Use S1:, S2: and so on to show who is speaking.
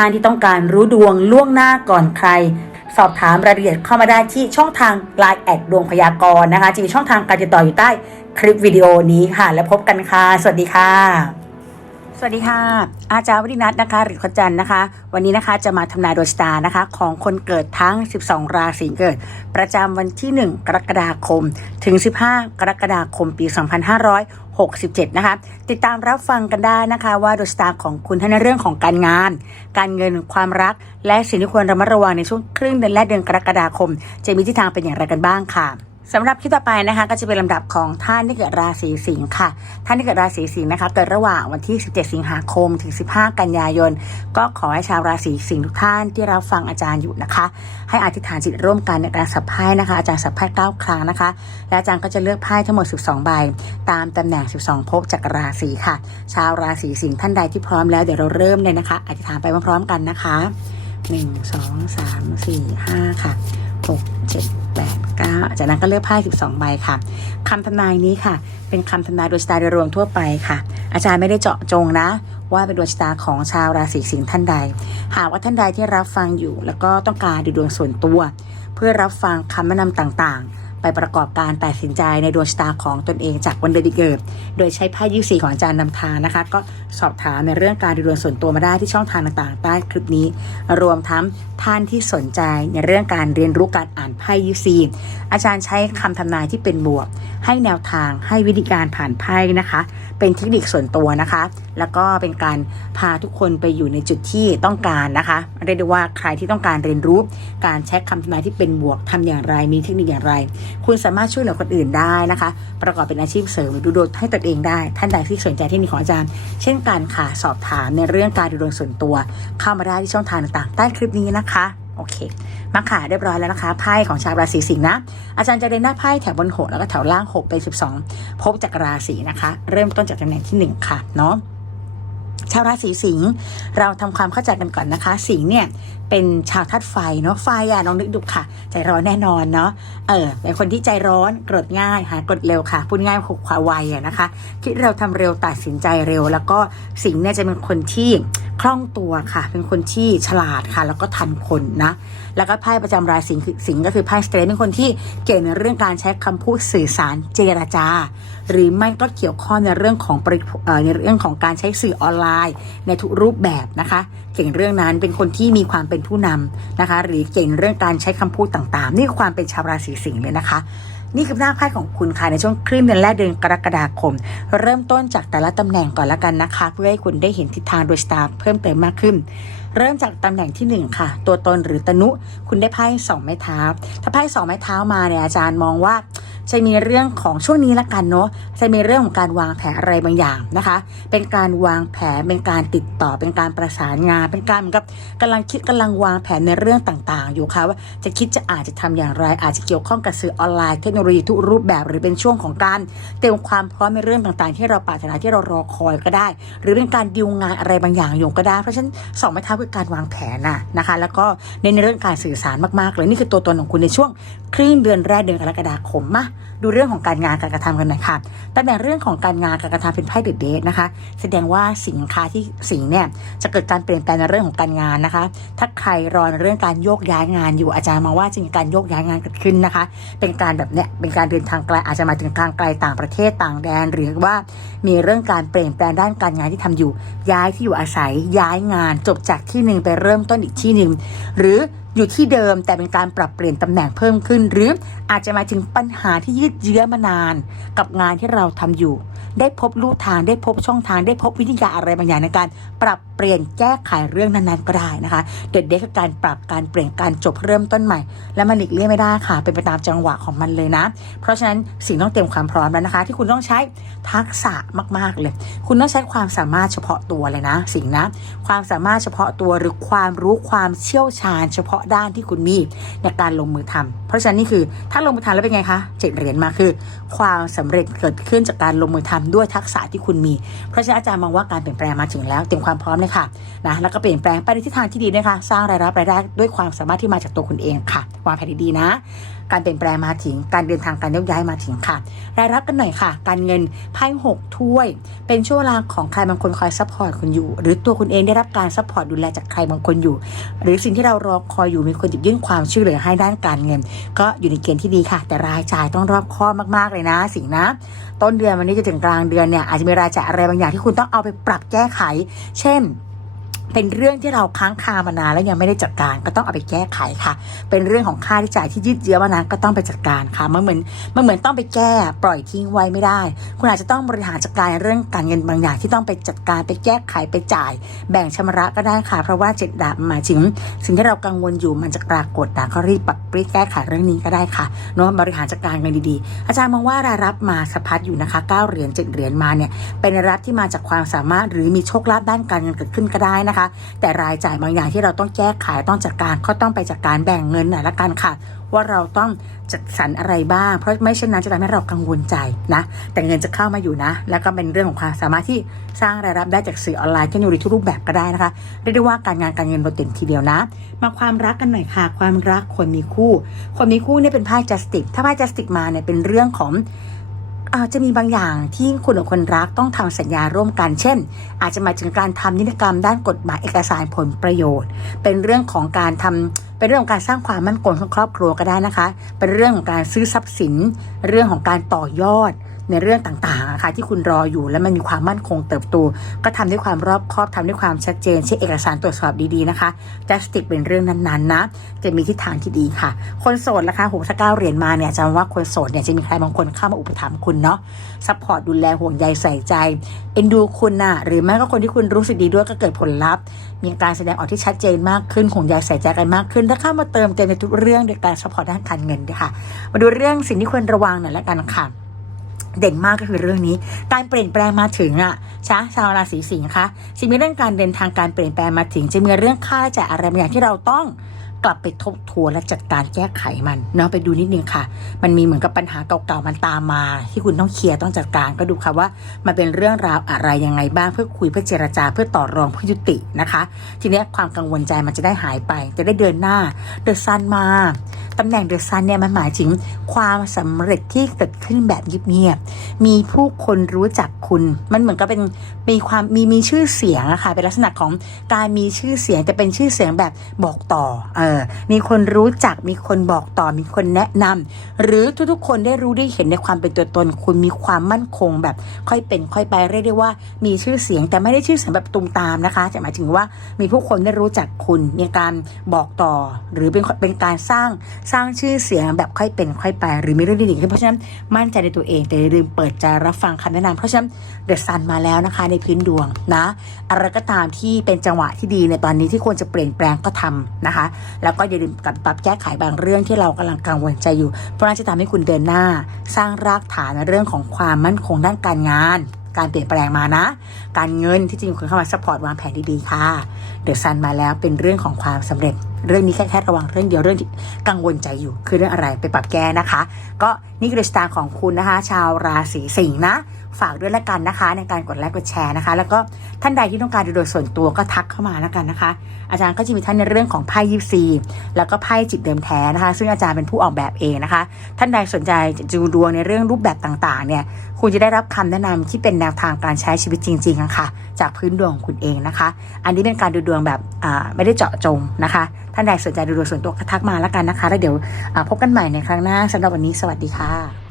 S1: ท่านที่ต้องการรู้ดวงล่วงหน้าก่อนใคร สอบถามรายละเอียดเข้ามาได้ที่ช่องทาง Line แอดดวงพยากรณ์นะคะจะมีช่องทางการติดต่ออยู่ใต้คลิปวิดีโอนี้ค่ะ แล้วพบกันค่ะ สวัสดีค่ะสวัสดีค่ะ อาจารย์วรินัทนะคะ หรือขจันทร์นะคะ วันนี้นะคะจะมาทำนายดวงชะตานะคะ ของคนเกิดทั้ง 12 ราศีเกิด ประจำวันที่ 1 กรกฎาคม ถึง 15 กรกฎาคมปี 2500 67 นะคะ ติดตามรับฟังกันได้นะคะว่าดวงชะตาของคุณทั้งในเรื่องของการงาน การเงินความรัก และสิ่งที่ควรระมัดระวังในช่วงครึ่งเดือนแรกเดือนกรกฎาคม จะมีทิศทางเป็นอย่างไรกันบ้างค่ะ สำหรับคลิปต่อไปนะคะ ก็จะเป็นลำดับของท่านที่เกิดราศีสิงค์ค่ะ ท่านที่เกิดราศีสิงค์นะคะ เกิดระหว่างวันที่ 17 สิงหาคม ถึง 15 กันยายน ก็ขอให้ชาวราศีสิงห์ทุกท่านที่รับฟังอาจารย์อยู่นะคะ ให้อธิษฐานจิตร่วมกันในการสับไพ่นะคะ อาจารย์สับไพ่9ครั้งนะคะ และอาจารย์ก็จะเลือกไพ่ทั้งหมด 12 ใบ ตามตำแหน่ง 12ภพจากราศีค่ะ ชาวราศีสิงห์ท่านใดที่พร้อมแล้วเดี๋ยวเราเริ่มเลยนะคะ อธิษฐานไปพร้อมๆกันนะคะ 1 2 3 4 5 ค่ะ 6 7 8 9 จากนั้นก็เลือกไพ่12 ใบค่ะคำทนายนี้ค่ะ เป็นคำทนายโดยสไตล์โดยรวมทั่วไปค่ะ อาจารย์ไม่ได้เจาะจงนะ ว่าเป็นดวงชะตาของชาวราศีสิงห์ท่านใด หากว่าท่านใดที่รับฟังอยู่ แล้วก็ต้องการดูดวงส่วนตัว เพื่อรับฟังคำแนะนำต่างๆ ไปประกอบการตัดสินใจในดวงชะตาของตนเองจากวันเดือนปีเกิด โดยใช้ไพ่ยี่สีของอาจารย์นำทางนะคะ ก็สอบถามในเรื่องการดูดวงส่วนตัวมาได้ที่ช่องทางต่างๆ ใต้คลิปนี้ รวมทั้งท่านที่สนใจในเรื่องการเรียนรู้การอ่านไพ่ยิซีอาจารย์ใช้คำทำนายที่เป็นบวก ให้แนวทางให้วิธีการผ่านไพ่นะคะ เป็นเทคนิคส่วนตัวนะคะ แล้วก็เป็นการพาทุกคนไปอยู่ในจุดที่ต้องการนะคะเรียกได้ว่าใครที่ต้องการเรียนรู้การใช้คำทำนายที่เป็นบวกทำอย่างไรมีเทคนิคอย่างไรคุณสามารถช่วยเหลือคนอื่นได้นะคะ ประกอบเป็นอาชีพเสริมหรือดูดวงให้ตนเองได้ ท่านใดที่สนใจทคนิคของอาจารย์ เช่นกันค่ะสอบถามในเรื่องการดูดวงส่วนตัว เข้ามาได้ที่ช่องทางต่างๆใต้คลิปนี้นะคะโอเค มาค่ะเรียบร้อยแล้วนะคะไพ่ของชาวราศีสิงห์นะ อาจารย์จะเรียนหน้าไพ่แถวบนหกแล้วก็แถวล่างหกไปสิบสองพบจากราศีนะคะ เริ่มต้นจากตำแหน่งที่หนึ่งค่ะเนาะ ชาวราศีสิงห์เราทำความเข้าใจกันก่อนนะคะ สิงห์เนี่ยเป็นชาวธาตุไฟเนาะไฟอะน้องนึกดูค่ะ ใจร้อนแน่นอนเนาะเออเป็นคนที่ใจร้อนกรดง่ายหากดเร็วค่ะพูดง่ายหกขวาไวอะนะคะคิดเร็วทำเร็วตัดสินใจเร็ว แล้วก็สิงห์เนี่ยจะเป็นคนที่คล่องตัวค่ะ เป็นคนที่ฉลาดค่ะ แล้วก็ทันคนนะแล้วก็ไพ่ประจำราศีคือสิงห์ก็คือไพ่สเตรทเป็นคนที่เก่งในเรื่องการใช้คำพูดสื่อสารเจรจา หรือไม่ก็เกี่ยวข้องในเรื่องของในเรื่องของการใช้สื่อออนไลน์ ในทุกรูปแบบนะคะเก่งเรื่องนั้นเป็นคนที่มีความเป็นผู้นำนะคะ หรือเก่งเรื่องการใช้คำพูดต่างๆ นี่คือความเป็นชาวราศีสิงห์เลยนะคะนี่คือหน้าไพ่ของคุณค่ะในช่วงครึ่งเดือนแรกเดือนกรกฎาคม เริ่มต้นจากแต่ละตำแหน่งก่อนละกันนะคะ เพื่อให้คุณได้เห็นทิศทางโดยสตาร์เพิ่มเติมมากขึ้น เริ่มจากตำแหน่งที่หนึ่งค่ะ ตัวตนหรือตนุ คุณได้ไพ่สองไม้เท้า ถ้าไพ่สองไม้เท้ามาเนี่ยอาจารย์มองว่า จะมีเรื่องของช่วงนี้ละกันเนาะจะมีเรื่องของการวางแผนอะไรบางอย่างนะคะ เป็นการวางแผนเป็นการติดต่อเป็นการประสานงาน เป็นการเหมือนกับกำลังคิดกำลังวางแผนในเรื่องต่างๆ อยู่ค่ะว่าจะคิดจะอาจจะทำอย่างไร อาจจะเกี่ยวข้องกับสื่อออนไลน์เทคโนโลยีทุกรูปแบบหรือเป็นช่วงของการเตรียมความพร้อมในเรื่องต่างๆ ที่เราปรารถนาที่เรารอคอยก็ได้ หรือเป็นการดิวงานอะไรบางอย่างอยู่ก็ได้ เพราะฉะนั้นสองไม้เท้าคือการวางแผนน่ะนะคะ แล้วก็ในในเรื่องการสื่อสารมากๆเลยนี่คือตัวตนของคุณในช่วงครึ่งเดือนแรกเดือนกรกฎาคมมาดูเรื่องของการงานการกระทำกันหน่อยค่ะตำแหน่งเรื่องของการงานการกระทำเป็นไพ่เดอะเดทนะคะ แสดงว่าสินค้าที่สิงเนี่ยจะเกิดการเปลี่ยนแปลงในเรื่องของการงานนะคะ ถ้าใครรอในเรื่องการโยกย้ายงานอยู่อาจารย์มองว่าจะมีการโยกย้ายงานเกิดขึ้นนะคะ เป็นการแบบเนี้ยเป็นการเดินทางไกลอาจจะมาถึงทางไกลต่างประเทศต่างแดน หรือว่ามีเรื่องการเปลี่ยนแปลงด้านการงานที่ทำอยู่ ย้ายที่อยู่อาศัยย้ายงานจบจากที่หนึ่งไปเริ่มต้นอีกที่หนึ่งหรืออยู่ที่เดิมแต่เป็นการปรับเปลี่ยนตำแหน่งเพิ่มขึ้น หรืออาจจะมาถึงปัญหาที่ยืดเยื้อมานาน กับงานที่เราทำอยู่ ได้พบลู่ทางได้พบช่องทางได้พบวิธีการอะไรบางอย่างในการปรับเปลี่ยนแก้ไขเรื่องนั้นๆก็ได้นะคะ เด็ดเด็กคือการปรับการเปลี่ยนการจบเริ่มต้นใหม่ และมันหลีกเลี่ยงไม่ได้ค่ะ เป็นไปตามจังหวะของมันเลยนะ เพราะฉะนั้นสิ่งต้องเตรียมความพร้อมแล้วนะคะ ที่คุณต้องใช้ทักษะมากๆเลย คุณต้องใช้ความสามารถเฉพาะตัวเลยนะ สิ่งนะ ความสามารถเฉพาะตัวหรือความรู้ความเชี่ยวชาญ เฉพาะด้านที่คุณมีในการลงมือทำเพราะฉะนั้นนี่คือถ้าลงมือทำแล้วเป็นไงคะเจ็ดเหรียญมาคือ ความสำเร็จเกิดขึ้นจากการลงมือทำด้วยทักษะที่คุณมี เพราะฉะนั้นอาจารย์มองว่าการเปลี่ยนแปลงมาถึงแล้วเตรียมความพร้อมเลยค่ะนะแล้วก็เปลี่ยนแปลงไปในทิศทางที่ดีนะคะ สร้างรายรับรายได้ด้วยความสามารถที่มาจากตัวคุณเองค่ะวางแผนดีๆนะ การเปลี่ยนแปลงมาถึง การเดินทางการโยกย้ายมาถึงค่ะ รายรับกันหน่อยค่ะ การเงินไพ่หกถ้วย เป็นช่วงเวลาของใครบางคนคอยซัพพอร์ตคุณอยู่ หรือตัวคุณเองได้รับการซัพพอร์ตดูแลจากใครบางคนอยู่ หรือสิ่งที่เรารอคอยอยู่มีคนหยิบยื่นความช่วยเหลือให้ด้านการเงิน ก็อยู่ในเกณฑ์ที่ดีค่ะ แต่รายจ่ายต้องรอบคอบมากๆเลยนะ สิ่งนะ ต้นเดือนวันนี้จะถึงกลางเดือนเนี่ยอาจจะมีรายจ่ายอะไรบางอย่างที่คุณต้องเอาไปปรับแก้ไข เช่น เป็นเรื่องที่เราค้างคามานานแล้วยังไม่ได้จัดการก็ต้องเอาไปแก้ไขค่ะ เป็นเรื่องของค่าใช้จ่ายที่ยืดเยื้อมานานก็ต้องไปจัดการค่ะ มันเหมือนมันเหมือนต้องไปแก้ปล่อยทิ้งไว้ไม่ได้ คุณอาจจะต้องบริหารจัดการเรื่องการเงินบางอย่างที่ต้องไปจัดการไปแก้ไขไปจ่าย แบ่งชำระก็ได้ค่ะ เพราะว่าเจ็ดดาบมาถึงสิ่งที่เรากังวลอยู่มันจะปรากฏนะก็รีบปรับรีแก้ไขเรื่องนี้ก็ได้ค่ะเนาะบริหารจัดการเงินดีๆ อาจารย์มองว่ารายรับมาสะพัดอยู่นะคะเก้าเหรียญเจ็ดเหรียญมาเนี่ยเป็นรายรับที่มาจากความสามารถหรือมีโชคลาภด้านการเงินเกิดขึ้นก็ได้นะคะแต่รายจ่ายบางอย่างที่เราต้องแก้ไขต้องจัดการก็ต้องไปจัดการแบ่งเงินหน่อยละกันค่ะ ว่าเราต้องจัดสรรอะไรบ้าง เพราะไม่เช่นนั้นจะทำให้เรากังวลใจนะ แต่เงินจะเข้ามาอยู่นะ แล้วก็เป็นเรื่องของความสามารถที่สร้างรายรับได้จากสื่อออนไลน์เทคโนโลยีทุกรูปแบบก็ได้นะคะเรียกได้ว่าการงานการเงินโดดเด่นทีเดียวนะ มาความรักกันหน่อยค่ะ ความรักคนมีคู่ คนมีคู่เนี่ยเป็นไพ่จัสติกถ้าไพ่จัสติกมาเนี่ยเป็นเรื่องของ อาจจะมีบางอย่างที่คุณกับคนรักต้องทำสัญญาร่วมกัน เช่น อาจจะหมายถึงการทำนิติกรรมด้านกฎหมายเอกสารผลประโยชน์ เป็นเรื่องของการทำเป็นเรื่องของการสร้างความมั่นคงของครอบครัวก็ได้นะคะ เป็นเรื่องของการซื้อทรัพย์สิน เรื่องของการต่อยอด ในเรื่องต่างๆอะค่ะที่คุณรออยู่แล้วมันมีความมั่นคงเติบโต ก็ทำด้วยความรอบคอบทำด้วยความชัดเจนเช็คเอกสารตรวจสอบดีๆนะคะจัสติกเป็นเรื่องนั้นๆนะจะมีทิศทางที่ดีค่ะ คนโสดนะคะโหถ้าเก้าเหรียญมาเนี่ยจำว่าคนโสดเนี่ยจะมีใครบางคนเข้ามาอุปถัมภ์คุณเนาะซัพพอร์ตดูแลห่วงใยใส่ใจเอ็นดูคุณน่ะหรือแม้ก็คนที่คุณรู้สึกดีด้วยก็เกิดผลลัพธ์ มีการแสดงออกที่ชัดเจนมากขึ้นห่วงใยใส่ใจกันมากขึ้น ถ้าเข้ามาเติมเต็มในทุกเรื่องโดยการซัพพอร์ตด้านการเงินด้วยค่ะ มาดูเรื่องสิ่งที่ควรระวังหน่อยละกันค่ะ เด่นมากก็คือเรื่องนี้ การเปลี่ยนแปลงมาถึงอะช้าชาวราศีสิงค์คะจะมีเรื่องการเดินทางการเปลี่ยนแปลงมาถึง จะมีเรื่องค่าใช้จ่ายอะไรบางอย่างที่เราต้อง กลับไปทบทวนและจัดการแก้ไขมันเนาะไปดูนิดนึงค่ะ มันมีเหมือนกับปัญหาเก่าๆมันตามมา ที่คุณต้องเคลียร์ต้องจัดการก็ดูค่ะว่า มันเป็นเรื่องราวอะไรยังไงบ้างเพื่อคุยเพื่อเจรจาเพื่อต่อรองเพื่อยุตินะคะ ทีนี้ความกังวลใจมันจะได้หายไป จะได้เดินหน้าเดอะซันมาตำแหน่งเดอะซันเนี่ยมันหมายถึงความสำเร็จที่เกิดขึ้นแบบเงียบๆมีผู้คนรู้จักคุณ มันเหมือนกับเป็นมีความมีมีชื่อเสียงอะค่ะเป็นลักษณะของการมีชื่อเสียงแต่เป็นชื่อเสียงแบบบอกต่อเออมีคนรู้จักมีคนบอกต่อมีคนแนะนำหรือทุกๆ คนได้รู้ได้เห็นในความเป็นตัวตน คุณมีความมั่นคงแบบ ค่อยเป็นค่อยไปเรียกได้ว่า มีชื่อเสียงแต่ไม่ได้ชื่อเสียงแบบตุมตามนะคะจะหมายถึงว่ามีผู้คนได้รู้จักคุณ มีการบอกต่อ หรือเป็นเป็นการสร้างสร้างชื่อเสียงแบบค่อยเป็นค่อยไป หรือมีเรื่องดีๆเพราะฉะนั้นมั่นใจในตัวเองแต่อย่าลืมเปิดใจรับฟังคำแนะนำเพราะฉะนั้นเดือะซันมาแล้วนะคะในพื้นดวงนะอะไรก็ตามที่เป็นจังหวะที่ดีในตอนนี้ที่ควรจะเปลี่ยนแปลงก็ทำนะคะแล้วก็อย่าลืมกลับปรับแก้ไขบางเรื่องที่เรากำลังกังวลใจอยู่ เพราะน่าจะทำให้คุณเดินหน้า สร้างรากฐานในเรื่องของความมั่นคงด้านการงาน การเปลี่ยนแปลงมานะ การเงินที่จริงคุณเข้ามาซัพพอร์ตวางแผนดีๆค่ะ เดอะซันมาแล้วเป็นเรื่องของความสำเร็จเรื่องนี้แค่แค่ระวังเรื่องเดียวเรื่องที่กังวลใจอยู่ คือเรื่องอะไรไปปรับแก้นะคะ ก็นี่คือสตาร์ของคุณนะคะ ชาวราศีสิงห์นะฝากด้วยละกันนะคะ ในการกดไลค์กดแชร์นะคะ แล้วก็ท่านใดที่ต้องการดูโดยส่วนตัวก็ทักเข้ามาแล้วกันนะคะ อาจารย์ก็จะมีท่านในเรื่องของไพ่ยิปซีแล้วก็ไพ่จิตเดิมแท้นะคะ ซึ่งอาจารย์เป็นผู้ออกแบบเองนะคะ ท่านใดสนใจจะดูดวงในเรื่องรูปแบบต่างๆ เนี่ย คุณจะได้รับคำแนะนำที่เป็นแนวทางการใช้ชีวิตจริงๆะค่ะ จากพื้นดวงของคุณเองนะคะ อันนี้เป็นการดูดวงแบบอ่าไม่ได้เจาะจงนะคะ ท่านใดสนใจดูดวงส่วนตัวก็ทักมาแล้วกันนะคะ แล้วเดี๋ยวพบกันใหม่ในครั้งหน้าสำหรับวันนี้สวัสดีค่ะ